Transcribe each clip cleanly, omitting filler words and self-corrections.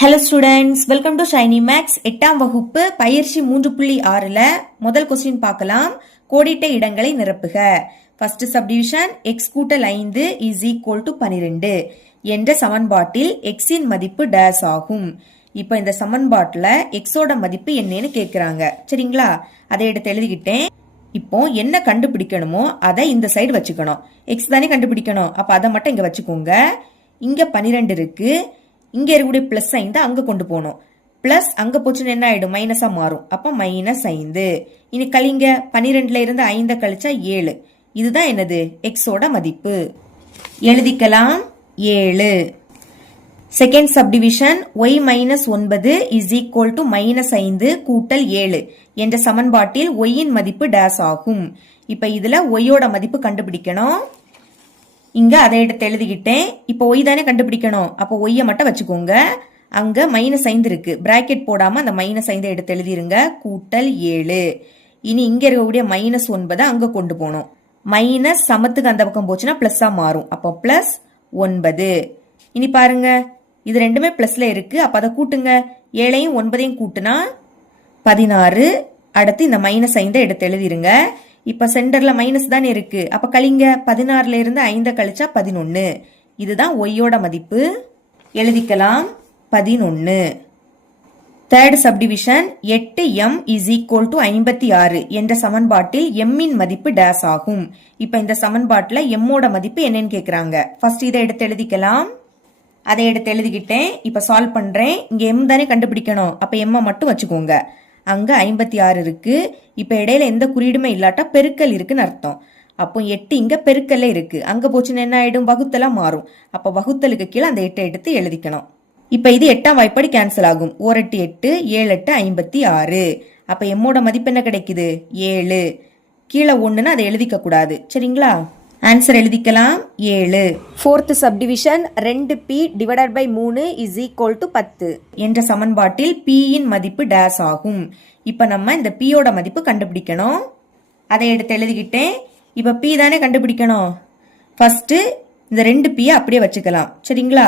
Hello students, welcome to Shiny Max. 8ஆம் வகுப்பு பயிற்சி 3.6ல முதல் கொஸ்டின் பார்க்கலாம். கோடிட்ட இடங்களை நிரப்புக. ஃபர்ஸ்ட் சப்டிவிஷன் எக்ஸ் கூட்டல் 5 இஸ் ஈக்குவல் டு 12 என்ற சமன்பாட்டில் எக்ஸின் மதிப்பு டேஸ் ஆகும். இப்போ இந்த சமன்பாட்டில் எக்ஸோட மதிப்பு என்னன்னு கேட்குறாங்க. சரிங்களா, அதை எடுத்து எழுதிக்கிட்டேன். இப்போ என்ன கண்டுபிடிக்கணுமோ அதை இந்த சைடு வச்சுக்கணும். எக்ஸ் தானே கண்டுபிடிக்கணும், அப்போ அதை மட்டும் இங்கே வச்சுக்கோங்க. இங்கே 12 இருக்கு, இங்க இருக்கக்கூடிய பிளஸ் 5 அங்க கொண்டு போகணும். பிளஸ் அங்க போச்சுன்னு என்ன ஆயிடும், மைனஸா மாறும். அப்ப -5. இனி கழிங்க, 12ல இருந்து 5 கழிச்சா 7. இதுதான் என்னது, எக்ஸோட மதிப்பு. எழுதிக்கலாம் 7. Second subdivision y -9 is equal to -5 கூட்டல் 7 என்ற சமன்பாட்டில் y இன் மதிப்பு டேஸ் ஆகும். இப்ப இதுல y ஓட மதிப்பு கண்டுபிடிக்கணும். இங்க அதை எடுத்து எழுதிக்கிட்டேன். இப்போ ஒய் தானே கண்டுபிடிக்கணும், அப்போ ஒய்யை மட்டும் வச்சுக்கோங்க. அங்க -5 இருக்கு, பிராக்கெட் போடாம அந்த -5 எடுத்து எழுதிருங்க. கூட்டல் 7. இனி இங்க இருக்கக்கூடிய -9 அங்க கொண்டு போகணும். மைனஸ் சமத்துக்கு அந்த பக்கம் போச்சுன்னா பிளஸ்ஸா மாறும். அப்போ +9. இனி பாருங்க, இது ரெண்டுமே பிளஸ்ல இருக்கு, அப்ப அதை கூட்டுங்க. 7ஐயும் 9ஐயும் கூட்டுனா 16. அடுத்து இந்த -5 எடுத்து எழுதிருங்க. இப்ப சென்டர்ல மைனஸ் தானே இருக்கு, அப்ப கழிங்க. 16ல இருந்து 5 கழிச்சா 11. இதுதான் ஒய்யோட மதிப்பு. எழுதிக்கலாம் 11. Third subdivision 8m is equal to 56 என்ற சமன்பாட்டில் m இன் மதிப்பு டேஸ் ஆகும். இப்ப இந்த சமன்பாட்டில் m ஓட மதிப்பு என்னன்னு கேக்குறாங்க. ஃபர்ஸ்ட் இதை எடுத்து எழுதிக்கலாம். அதை எடுத்து எழுதிக்கிட்டேன். இப்ப சால்வ் பண்றேன். இங்க m தானே கண்டுபிடிக்கணும், அப்ப m மட்டும் வச்சுக்கோங்க. அங்க 56 இருக்கு. இப்ப இடையில எந்த குறியீடுமே இல்லாட்டா பெருக்கல் இருக்குன்னு அர்த்தம். அப்போ 8 இங்க பெருக்கல்ல இருக்கு, அங்க போச்சுன்னு என்ன ஆயிடும், வகுத்தலா மாறும். அப்ப வகுத்தலுக்கு கீழே அந்த 8 எடுத்து எழுதிக்கணும். இப்ப இது 8ஆம் வாய்ப்பாடு கேன்சல் ஆகும். 1 8 8, 7 8 56. அப்ப எம்மோட மதிப்பு என்ன கிடைக்குது, 7. கீழே 1ன்னு அதை எழுதிக்க கூடாது. சரிங்களா, ஆன்சர் எழுதிக்கலாம் 7. Fourth subdivision 2p divided by 3 is equal to 10 என்ற சமன்பாட்டில் p இன் மதிப்பு டேஸ் ஆகும். இப்ப நம்ம இந்த p யோட மதிப்பு கண்டுபிடிக்கணும். அதை எடுத்து எழுதிக்கிட்டேன். இப்ப p தானே கண்டுபிடிக்கணும். ஃபர்ஸ்ட் இந்த 2p அப்படியே வச்சுக்கலாம். சரிங்களா,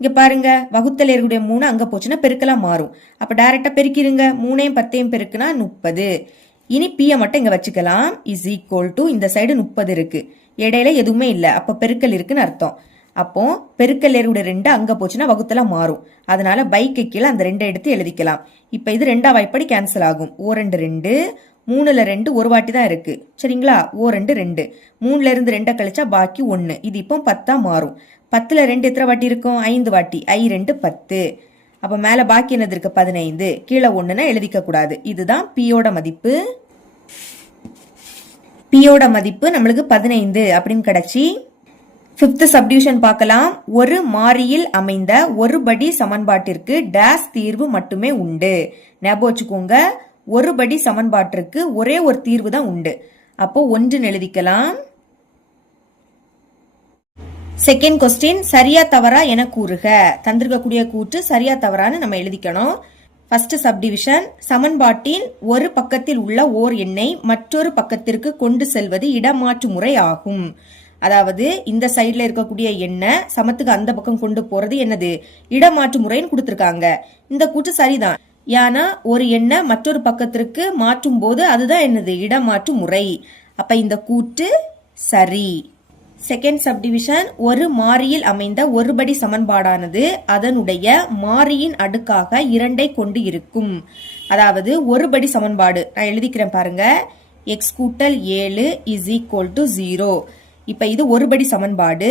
இங்க பாருங்க, வகுத்தல் இருக்கக்கூடிய 3 அங்க போச்சுன்னா பெருக்கலாம் மாறும். அப்ப டைரக்டா பெருக்கிருங்க. 3ஐயும் 10ஐயும் பெருக்குனா 30. இனி p மட்டும் இங்க வச்சுக்கலாம். இஸ் ஈக்குவல் டு இந்த சைடு 30 இருக்கு, இடையில எதுவுமே இல்ல, அப்ப பெருக்கல் இருக்குன்னு அர்த்தம். அப்போ பெருக்கல் இருக்கக்கூடிய 2 அங்க போச்சுன்னா வகுத்தலா மாறும். அதனால பைக்கு கீழே அந்த 2 எடுத்து எழுதிக்கலாம். இப்ப இது 2ஆம் வாய்ப்பாடு கேன்சல் ஆகும். 2 2, 3ல 2 ஒரு வாட்டி தான் இருக்கு. சரிங்களா, 2 2, 3ல இருந்து 2 கழிச்சா பாக்கி 1. இது இப்போ 10ஆ மாறும். 10ல 2 எத்தனை வாட்டி இருக்கும், 5 வாட்டி. I 2 10. அப்ப மேல பாக்கி என்னது இருக்கு, 15. கீழே 1ன்னு எழுதிக்க கூடாது. இதுதான் பியோட மதிப்பு. பியோட மதிப்பு நம்மளுக்கு 15 அப்படின்னு கிடைச்சி. ஃபிஃப்த் சப்டிவிஷன் பார்க்கலாம். ஒரு மாறியில் அமைந்த ஒருபடி சமன்பாட்டிற்கு டேஸ் தீர்வு மட்டுமே உண்டு. ஞாபகம் வச்சுக்கோங்க, ஒருபடி சமன்பாட்டிற்கு ஒரே ஒரு தீர்வு தான் உண்டு. அப்போ 1ன்னு எழுதிக்கலாம். செகண்ட் கொஸ்டின், சரியா தவறா என கூறுக. தந்திருக்கக்கூடிய கூற்று சரியா தவறான்னு நம்ம எழுதிக்கணும். ஃபர்ஸ்ட் சப்டிவிஷன், சமன்பாட்டின் ஒரு பக்கத்தில் உள்ள ஓர் எண்ணை மற்றொரு பக்கத்திற்கு கொண்டு செல்வது இடமாற்று முறை ஆகும். அதாவது இந்த சைட்ல இருக்கக்கூடிய எண்ணை சமத்துக்கு அந்த பக்கம் கொண்டு போறது என்னது, இடமாற்று முறைன்னு கொடுத்திருக்காங்க. இந்த கூற்று சரிதான். ஏன்னா ஒரு எண்ணை மற்றொரு பக்கத்திற்கு மாற்றும் போது அதுதான் என்னது, இடமாற்று முறை. அப்ப இந்த கூற்று சரி. செகண்ட் சப்டிவிஷன், ஒரு மாறியில் அமைந்த ஒருபடி சமன்பாடானது அதனுடைய மாறியின் அடுக்காக 2ஐ கொண்டு இருக்கும். அதாவது ஒருபடி சமன்பாடு நான் எழுதிக்கிறேன் பாருங்க. எக்ஸ் கூட்டல் 7 இஸ் ஈக்குவல் டு 0. இப்ப இது ஒருபடி சமன்பாடு.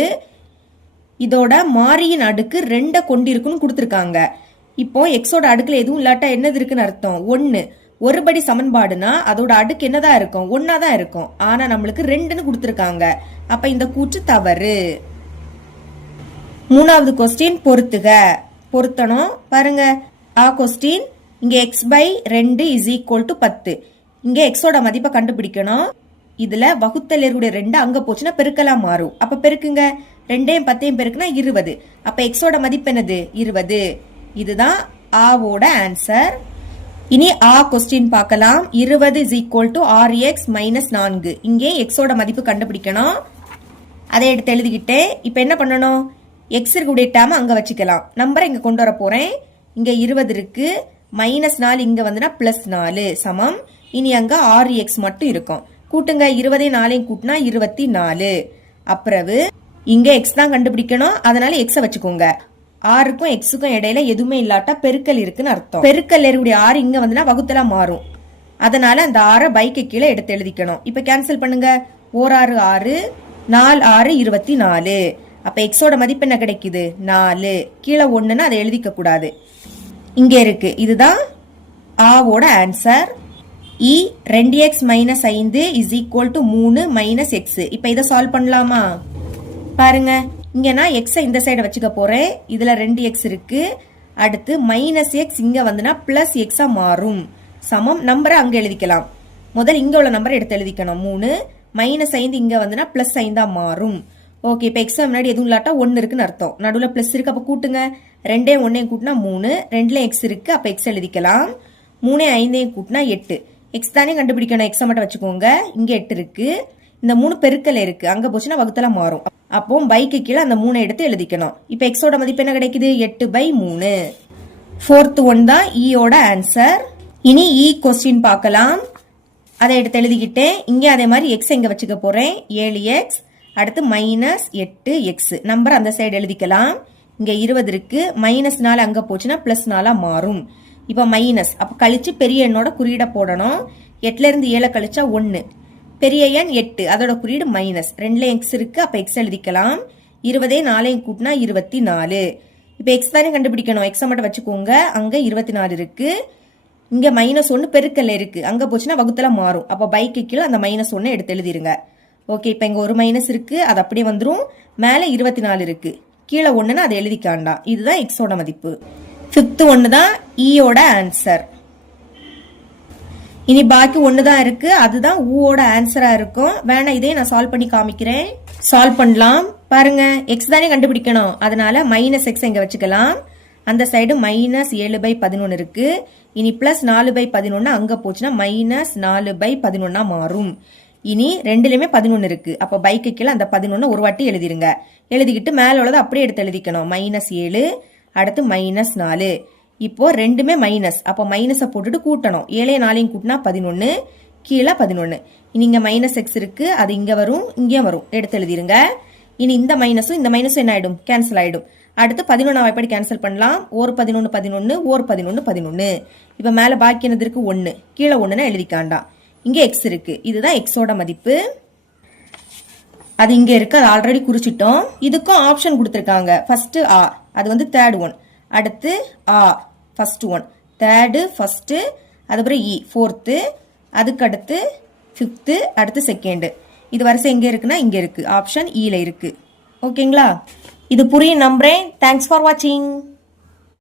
இதோட மாறியின் அடுக்கு 2 கொண்டு இருக்குன்னு கொடுத்துருக்காங்க. இப்போ எக்ஸோட அடுக்குல எதுவும் இல்லாட்டா என்னது இருக்குன்னு அர்த்தம், 1. ஒருபடி சமன்பாடுனா அதோட அடுக்கு என்னதான் இருக்கும், 1 தான் இருக்கும். ஆனா நம்மளுக்கு 2ன்னு கொடுத்துருக்காங்க. அப்ப இந்த கூற்று தவறு. மூணாவது கொஸ்டின், பொருத்துக. பொருத்தணும் பாருங்க. கொஸ்டின், இங்க x/2 இஸ் ஈக்குவல் டு 10. இங்க எக்ஸோட மதிப்பை கண்டுபிடிக்கணும். இதுல வகுத்தல் இருக்கக்கூடிய 2 அங்க போச்சுன்னா பெருக்கலாம் மாறும். அப்ப பெருக்குங்க. 2ஐயும் 10ஐயும் பெருக்குனா 20. அப்ப எக்ஸோட மதிப்பு என்னது, 20. இதுதான் ஆவோட ஆன்சர். இனி கொஸ்டின் பார்க்கலாம். 20 is equal to rx minus 4. இங்கே எக்ஸோட மதிப்பு கண்டுபிடிக்கணும். அதை எடுத்து எழுதிக்கிட்டே. இப்ப என்ன பண்ணணும், எக்ஸ் இருக்கக்கூடிய டேம் அங்க வச்சுக்கலாம். நம்பரை இங்க கொண்டு வர போறேன். இங்க 20 இருக்கு, -4 இங்க வந்துனா +4 சமம். இனி அங்க 6x மட்டும் இருக்கும். கூட்டுங்க, 20 4 கூட்டினா 24. அப்புறவு இங்க x தான் கண்டுபிடிக்கணும், அதனால x வச்சுக்கோங்க. 6க்கும் xக்கும் இடையில எதுவுமே இல்லாட்டா பெருக்கல் இருக்குன்னு அர்த்தம். பெருக்கல் இருக்கக்கூடிய 6 இங்க வந்துனா வகுத்தலா மாறும். அதனால அந்த 6 பைக்கு கீழே எடுத்து எழுதிக்கணும். இப்ப கேன்சல் பண்ணுங்க. 1 6 6, 4 6 24. அப்ப எக்ஸோட மதிப்பு என்ன கிடைக்குது? 4. கீழே 1ன்னு அதை எழுதிக்க கூடாது, இங்க இருக்கு. இதுதான் ஆவோட ஆன்சர். இ 2x - 5 = 3 - x. இப்ப இதை சால்வ் பண்ணலாமா? பாருங்க, இங்க நான் x இந்த சைடு வச்சுக்க போறேன். இதுல 2x இருக்கு. அடுத்து -x இங்க வந்துனா +x மாறும். சமம். நம்பரை அங்க எழுதிக்கலாம். முதல் இங்க உள்ள நம்பரை எடுத்து எழுதிக்கணும். 3 -5 இங்க வந்துனா +5 மாறும். ஓகே, இப்ப x முன்னாடி எதுவும் இல்லாட்டா 1 இருக்குன்னு அர்த்தம். நடுவுல பிளஸ் இருக்கு, அப்ப கூட்டுங்க. 2 1 கூட்டினா 3, 2ல x இருக்கு, அப்ப x எழுதிக்கலாம். 3 5 கூட்டினா 8. x தானே கண்டுபிடிக்கணும், x மட்டும் வச்சுக்கோங்க. இங்க 8 இருக்கு. இந்த 3 பெருக்கல் இருக்கு, அங்க போச்சுன்னா வகுத்தல மாறும். அப்போ பைக்கு கீழே அந்த 3 எடுத்து எழுதிக்கணும். இப்ப எக்ஸோட மதிப்பு என்ன கிடைக்குது? 8/3. 4th ஒன் தான் ஈயோட ஆன்சர். இனி இ கொஸ்டின் பார்க்கலாம். அதை எடுத்து எழுதிக்கிட்டேன். இங்கே அதே மாதிரி எக்ஸ் எங்க வச்சுக்க போறேன்? 7x. அடுத்து -8x. நம்பர் அந்த சைடு எழுதிக்கலாம். இங்க 20 இருக்கு, -4 அங்க போச்சுன்னா +4 மாறும். இப்ப மைனஸ், அப்ப கழிச்சு பெரிய எண்ணோட குறியீட போடணும். 8ல இருந்து 7 கழிச்சா 1. பெரிய எண் 8, அதோட குறியீடு மைனஸ். 2ல x இருக்கு, அப்ப x எழுதிக்கலாம். 20 4 கூட்டினா 24. இப்ப x தானே கண்டுபிடிக்கணும், x மட்டும் வச்சுக்கோங்க. அங்க 24 இருக்கு. இங்க -1 பெருக்கல்ல இருக்கு, அங்க போச்சுன்னா வகுத்தல மாறும். அப்ப பைக்கு கீழே அந்த -1 எடுத்து எழுதிருங்க. ஓகே, இப்ப இங்க ஒரு மைனஸ் இருக்கு, அது அப்படியே வந்துரும். மேல 24 இருக்கு, கீழே 1ன்னு அதை எழுதிக்காண்டா. இதுதான் எக்ஸோட மதிப்பு. 5th ஒன்னு தான் ஈயோட ஆன்சர். இனி பாக்கி 1 தான் இருக்கு, அதுதான் ஊவோட ஆன்சரா இருக்கும். வேணா இதே நான் சால்வ் பண்ணி காமிக்கிறேன். சால்வ் பண்ணலாம். பாருங்க, எக்ஸ் தானே கண்டுபிடிக்கணும், அதனால -x இங்க வச்சுக்கலாம். அந்த சைடு -7/11 இருக்கு. இனி +4/11 அங்க போச்சுன்னா -4/11 மாறும். இனி ரெண்டுலயுமே 11 இருக்கு, அப்ப பைக்கு கீழே அந்த 11 ஒரு வாட்டி எழுதிருங்க. எழுதிக்கிட்டு மேல உள்ளதை அப்படியே எடுத்து எழுதிக்கணும். -7, அடுத்து -4. இப்போ ரெண்டுமே மைனஸ், அப்ப மைனஸை போட்டுட்டு கூட்டணும். 7 4 கூட்டினா 11, கீழே 11. இனி இங்க -x இருக்கு, அது இங்க வரும், இங்கேயும் வரும், எடுத்து எழுதிருங்க. இனி இந்த மைனஸும் இந்த மைனஸும் என்ன ஆயிடும்? கேன்சல் ஆயிடும். அடுத்து 11 எப்படி கேன்சல் பண்ணலாம்? ஒரு 11 11, ஒரு 11 11. இப்ப மேல பாக்கி என்னது இருக்கு? 1, கீழே 1ன்னு எழுதிக்காண்டாம். இங்க x இருக்கு, இதுதான் எக்ஸோட மதிப்பு. அது இங்க இருக்கு, அது ஆல்ரெடி குறிச்சிட்டோம். இதுக்கும் ஆப்ஷன் கொடுத்திருக்காங்க. ஃபர்ஸ்ட் ஆ, அது வந்து தேர்ட் ஒன். அடுத்து ஆ, ஃபர்ஸ்ட் ஒன். தேர்டு ஃபர்ஸ்ட், அதுக்கப்புறம் இ ஃபோர்த்து, அதுக்கு அடுத்து ஃபிஃப்த்து, அடுத்து செகண்ட். இது வரிசை எங்க இருக்குன்னா இங்க இருக்கு, ஆப்ஷன் ஈல இருக்கு. ஓகேங்களா? இது புரியும் நம்புறேன். தேங்க்ஸ் ஃபார் வாட்சிங்.